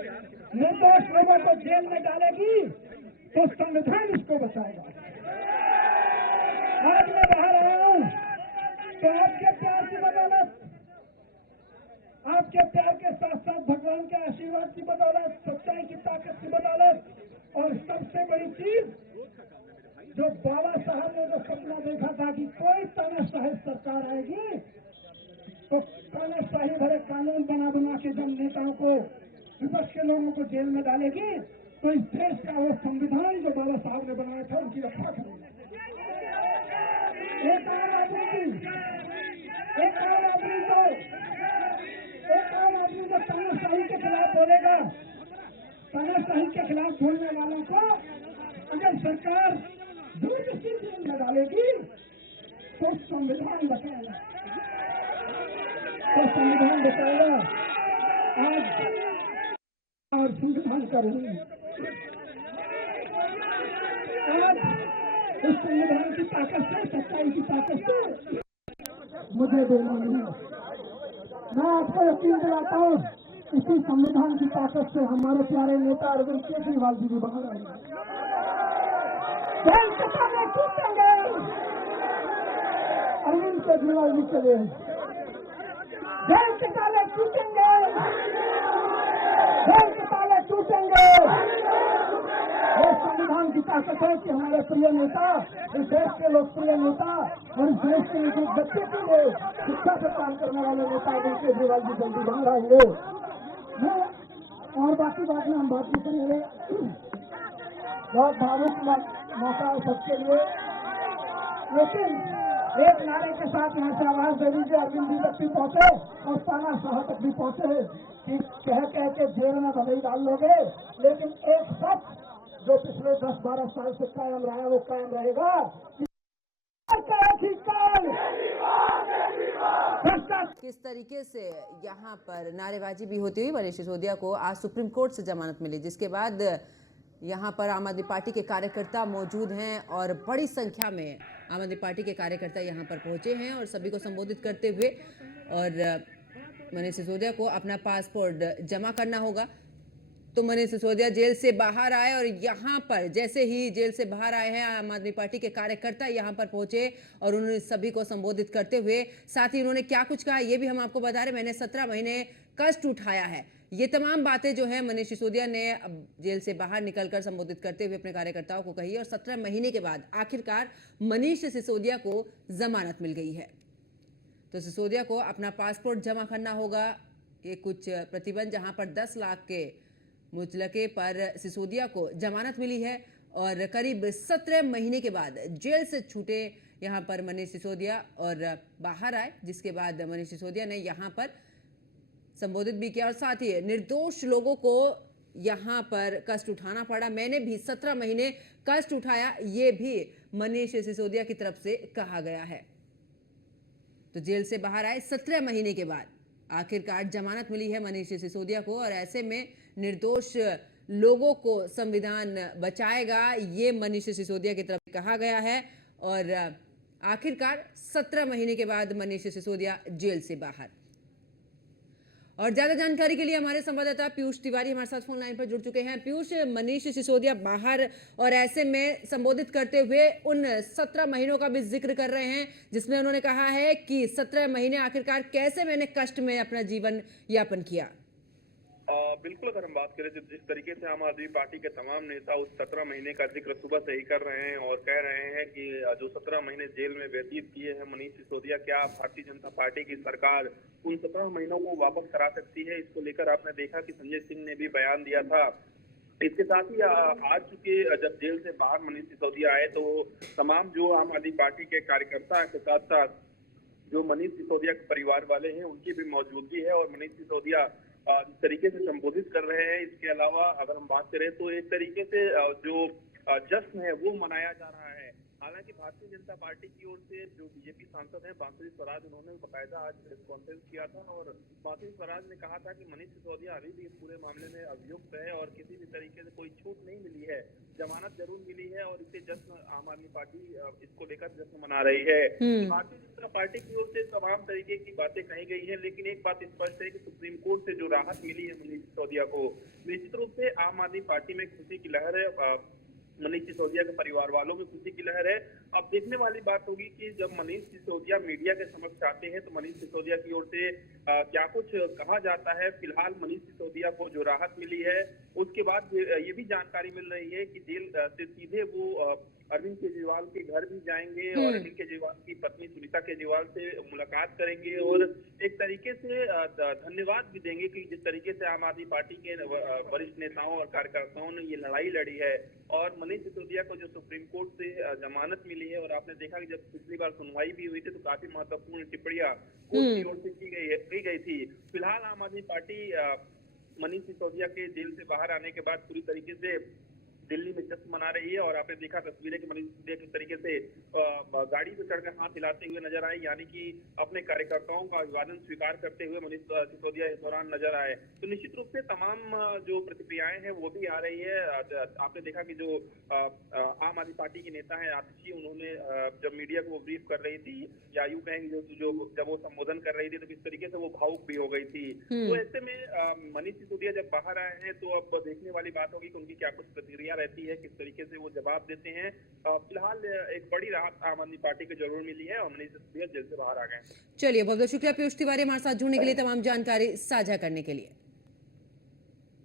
निर्दोष लोगों को जेल में डालेगी तो संविधान इसको बचाएगा। आज मैं बाहर आया हूं तो आपके प्यार की बदौलत, आपके प्यार के साथ साथ भगवान के आशीर्वाद की बदौलत, सच्चाई की ताकत की बदौलत, और सबसे बड़ी चीज जो बाबा साहब ने जो सपना देखा था कि कोई तानाशाही सरकार आएगी तो तानाशाही भरे कानून बना के जब नेताओं को, विपक्ष के लोगों को जेल में डालेगी तो इस देश का वो संविधान जो बाबा साहब ने बनाया था उनकी रक्षा करेगी। एक आम आदमी जो तानाशाही के खिलाफ बोलेगा, तानाशाही के खिलाफ बोलने वालों को अगर सरकार जबरदस्ती जेल में डालेगी तो संविधान बचाएगा, तो संविधान बचाएगा। आज और संविधान का रूल आज इस संविधान की ताकत से, सच्चाई की ताकत से मुझे देना नहीं। मैं आपको यकीन दिलाता हूँ इसी संविधान की ताकत से हमारे प्यारे नेता अरविंद केजरीवाल जी भी बाहर आएंगे। जेल के ताले टूटेंगे अरविंद केजरीवाल जी के लिए, जेल के ताले टूटेंगे, जेल के ताले टूटेंगे। ये संविधान की ताकत है कि हमारे प्रिय नेता, इस देश के लोकप्रिय नेता और इस देश के एक बच्चे के लिए शिक्षा से काम करने वाले नेता अरविंद केजरीवाल जी जल्दी बाहर आएंगे। मैं और बाकी बात में हम बात भी करेंगे। बहुत भावुक मौका है सबके लिए, लेकिन एक नारे के साथ यहाँ से आवाज दे दीजिए अरविंद जी तक भी पहुंचे और तानाशाह तक भी पहुंचे कि कह के जेल में भले ही डाल लोगे, लेकिन एक सच जो पिछले 10-12 साल से कायम रहा है वो कायम रहेगा। किस तरीके से यहाँ पर नारेबाजी भी होती हुई मनीष सिसोदिया को आज सुप्रीम कोर्ट से जमानत मिली, जिसके बाद यहाँ पर आम आदमी पार्टी के कार्यकर्ता मौजूद हैं और बड़ी संख्या में आम आदमी पार्टी के कार्यकर्ता यहाँ पर पहुंचे हैं और सभी को संबोधित करते हुए, और मनीष सिसोदिया को अपना पासपोर्ट जमा करना होगा। तो मनीष सिसोदिया जेल से बाहर आए और यहाँ पर जैसे ही जेल से बाहर आए हैं आम आदमी पार्टी के कार्यकर्ता यहाँ पर पहुंचे और उन्होंने सभी को संबोधित करते हुए साथ ही उन्होंने क्या कुछ कहा ये भी हम आपको बता रहे। मैंने 17 महीने कष्ट उठाया है, ये तमाम बातें जो है मनीष सिसोदिया ने अब जेल से बाहर निकलकर संबोधित करते हुए अपने कार्यकर्ताओं को कही। और 17 महीने के बाद आखिरकार मनीष सिसोदिया को जमानत मिल गई है। तो सिसोदिया को अपना पासपोर्ट जमा करना होगा। ये कुछ प्रतिबंध जहां पर 10 लाख के मुचलके पर सिसोदिया को जमानत मिली है और करीब 17 महीने के बाद जेल से छूटे यहां पर मनीष सिसोदिया और बाहर आए, जिसके बाद मनीष सिसोदिया ने यहां पर संबोधित भी किया और साथ ही निर्दोष लोगों को यहां पर कष्ट उठाना पड़ा। मैंने भी 17 महीने कष्ट उठाया, ये भी मनीष सिसोदिया की तरफ से कहा गया है। तो जेल से बाहर आए 17 महीने के बाद आखिरकार जमानत मिली है मनीष सिसोदिया को और ऐसे में निर्दोष लोगों को संविधान बचाएगा, ये मनीष सिसोदिया की तरफ कहा गया है। और आखिरकार 17 महीने के बाद मनीष सिसोदिया जेल से बाहर। और ज्यादा जानकारी के लिए हमारे संवाददाता पीयूष तिवारी हमारे साथ फोन लाइन पर जुड़ चुके हैं। पीयूष, मनीष सिसोदिया बाहर और ऐसे में संबोधित करते हुए उन 17 महीनों का भी जिक्र कर रहे हैं जिसमें उन्होंने कहा है कि 17 महीने आखिरकार कैसे मैंने कष्ट में अपना जीवन यापन किया। बिल्कुल, अगर हम बात करें जिस तरीके से आम आदमी पार्टी के तमाम नेता उस 17 महीने का जिक्र सुबह से ही कर रहे हैं और कह रहे हैं कि जो 17 महीने जेल में व्यतीत किए हैं मनीष सिसोदिया, क्या भारतीय जनता पार्टी की सरकार उन 17 महीनों को वापस करा सकती है, इसको लेकर आपने देखा कि संजय सिंह ने भी बयान दिया था। इसके साथ ही आज चुके जब जेल से बाहर मनीष सिसोदिया आए तो तमाम जो आम आदमी पार्टी के कार्यकर्ता के साथ साथ जो मनीष सिसोदिया के परिवार वाले हैं उनकी भी मौजूदगी है और मनीष सिसोदिया जिस तरीके से संबोधित कर रहे हैं। इसके अलावा अगर हम बात करें तो एक तरीके से जो जश्न है वो मनाया जा रहा है हालांकि भारतीय जनता पार्टी की ओर से जो बीजेपी सांसद हैं बांसुरी स्वराज, उन्होंने बाकायदा आज प्रेस कॉन्फ्रेंस किया था और बांसुरी स्वराज ने कहा था कि मनीष सिसोदिया अभी भी इस पूरे मामले में अभियुक्त है और किसी भी तरीके से कोई छूट नहीं मिली है, जमानत जरूर मिली है और इसे जश्न आम आदमी पार्टी इसको लेकर जश्न मना रही है। भारतीय जनता पार्टी की ओर से तमाम तरीके की बातें कही गई है, लेकिन एक बात स्पष्ट है कि सुप्रीम कोर्ट से जो राहत मिली है मनीष सिसोदिया को, निश्चित रूप से आम आदमी पार्टी में खुशी की लहर है, मनीष सिसोदिया के परिवार वालों में खुशी की लहर है। अब देखने वाली बात होगी कि जब मनीष सिसोदिया मीडिया के समक्ष आते हैं तो मनीष सिसोदिया की ओर से क्या कुछ कहा जाता है। फिलहाल मनीष सिसोदिया को जो राहत मिली है, उसके बाद ये भी जानकारी मिल रही है कि जेल से सीधे वो अरविंद केजरीवाल के घर भी जाएंगे और अरविंद केजरीवाल की पत्नी सुनीता केजरीवाल से मुलाकात करेंगे और एक तरीके से धन्यवाद भी देंगे कि जिस तरीके से आम आदमी पार्टी के वरिष्ठ नेताओं और कार्यकर्ताओं ने ये लड़ाई लड़ी है। और मनीष सिसोदिया को जो सुप्रीम कोर्ट से जमानत मिली है, और आपने देखा कि जब पिछली बार सुनवाई भी हुई थी तो काफी महत्वपूर्ण टिप्पणियां कोर्ट की ओर से की गई थी। फिलहाल आम आदमी पार्टी मनीष सिसोदिया के जेल से बाहर आने के बाद पूरी तरीके से दिल्ली में जश्न मना रही है और आपने देखा तस्वीरें कि मनीष सिसोदिया किस तरीके से गाड़ी पर चढ़कर हाथ हिलाते हुए नजर आए, यानी कि अपने कार्यकर्ताओं का अभिवादन स्वीकार करते हुए मनीष सिसोदिया इस दौरान नजर आए। तो निश्चित रूप से तमाम जो प्रतिक्रियाएं हैं वो भी आ रही है। आपने देखा कि जो आम आदमी पार्टी के नेता है आतिशी, उन्होंने जब मीडिया को ब्रीफ कर रही थी, या यूं कहेंगे जो जब वो संबोधन कर रही थी तो किस तरीके से वो भावुक भी हो गई थी। तो ऐसे में मनीष सिसोदिया जब बाहर आए हैं तो अब देखने वाली बात होगी कि उनकी क्या कुछ प्रतिक्रिया रहती है, किस तरीके से वो जवाब देते हैं। फिलहाल एक बड़ी राहत आम आदमी पार्टी को जरूर मिली है और मनीष सिसोदिया जेल से बाहर आ गए। चलिए, बहुत बहुत शुक्रिया पीयूष तिवारी हमारे साथ जुड़ने के लिए, तमाम जानकारी साझा करने के लिए।